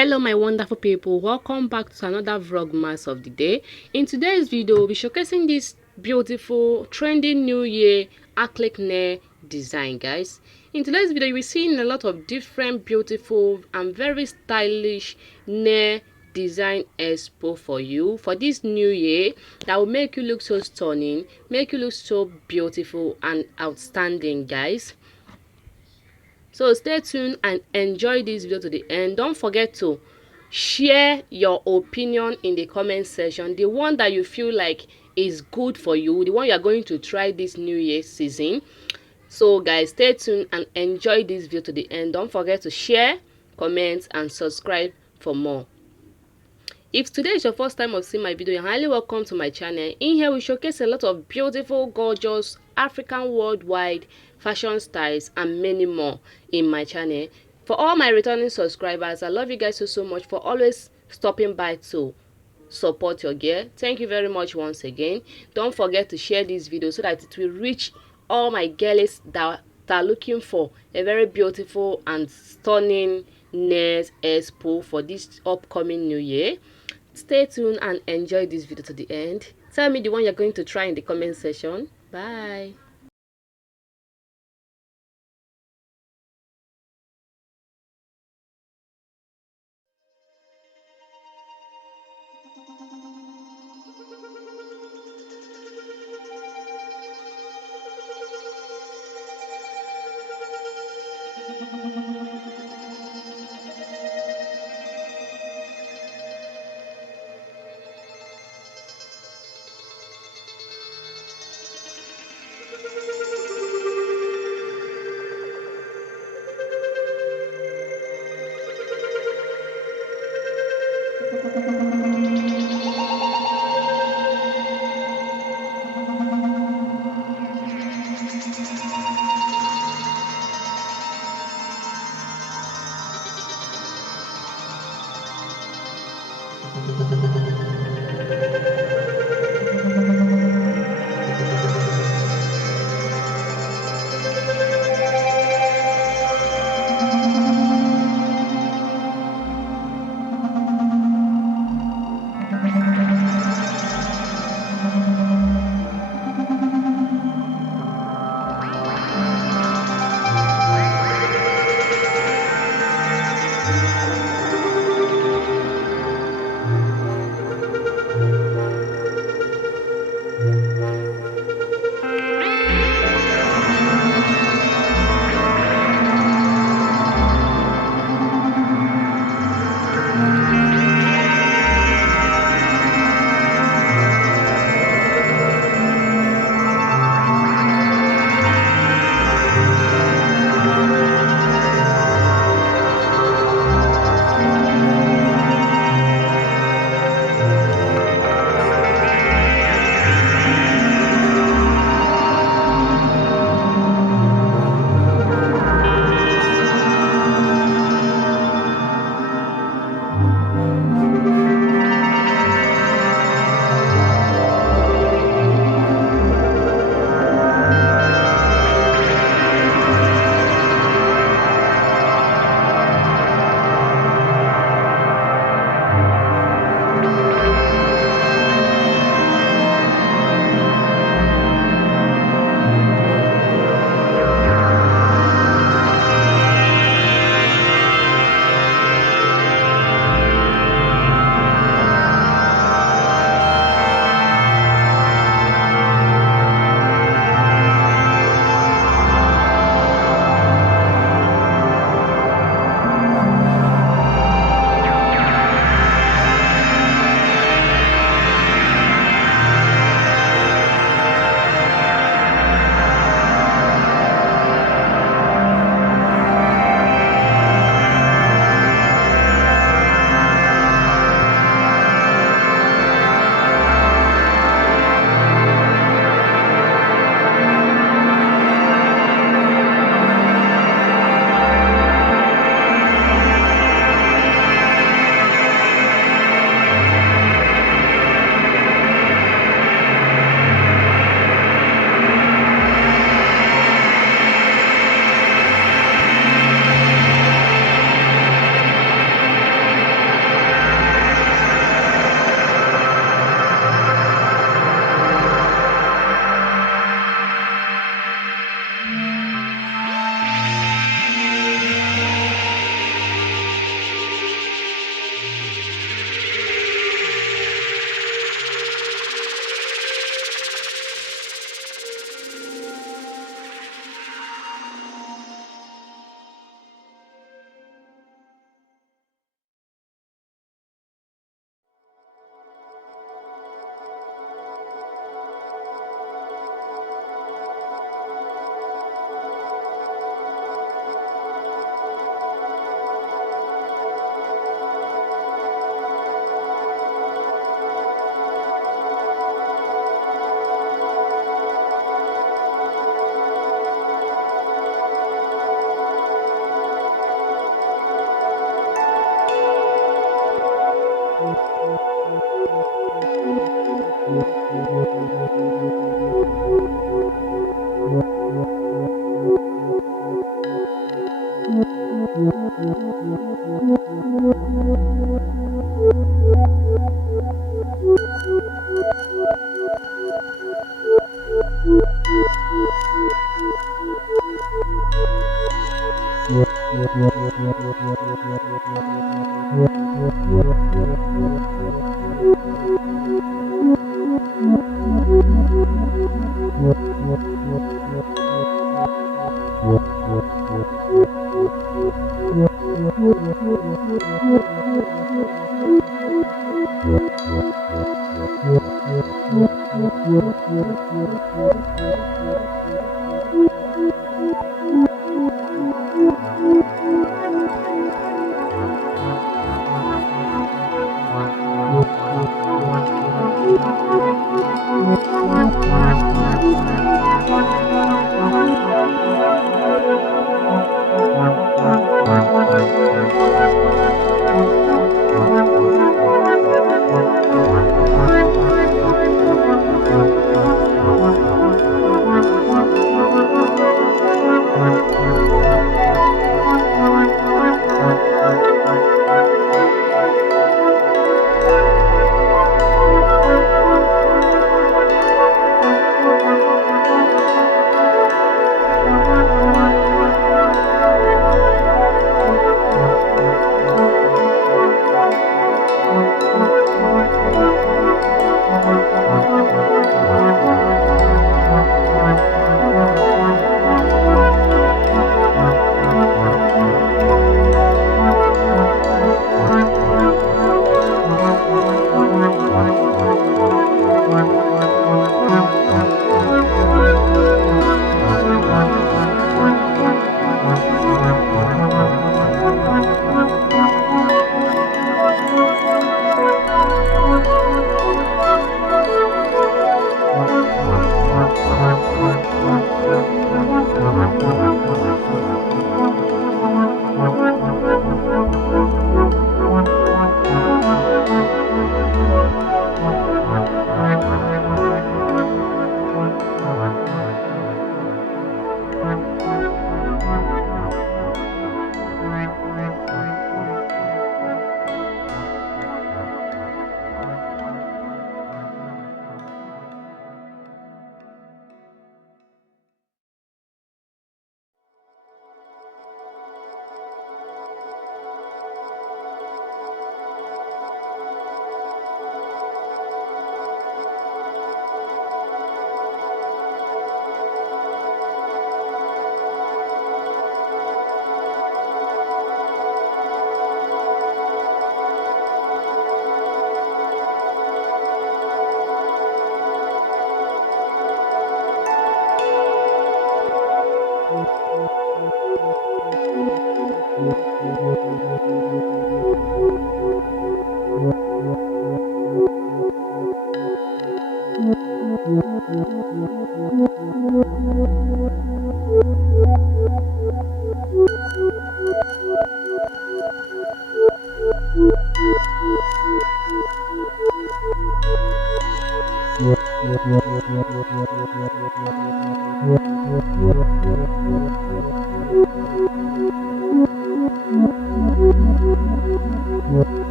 Hello my wonderful people, welcome back to another vlogmas of the day. In today's video we'll be showcasing this beautiful trending new year acrylic nail design, guys. In today's video you'll be seeing a lot of different beautiful and very stylish nail design expo for you for this new year that will make you look so stunning, make you look so beautiful and outstanding, guys. So stay tuned and enjoy this video to the end. Don't forget to share your opinion in the comment section, the one that you feel like is good for you, the one you are going to try this new year season. So guys, stay tuned and enjoy this video to the end. Don't forget to share, comment and subscribe for more. If today is your first time of seeing my video, you're highly welcome to my channel. In here we showcase a lot of beautiful, gorgeous African worldwide fashion styles and many more in my channel. For all my returning subscribers, I love you guys so much for always stopping by to support your gear. Thank you very much once again. Don't forget to share this video so that it will reach all my girlies that are looking for a very beautiful and stunning nails expo for this upcoming new year. Stay tuned and enjoy this video to the end. Tell me the one you're going to try in the comment section. Bye.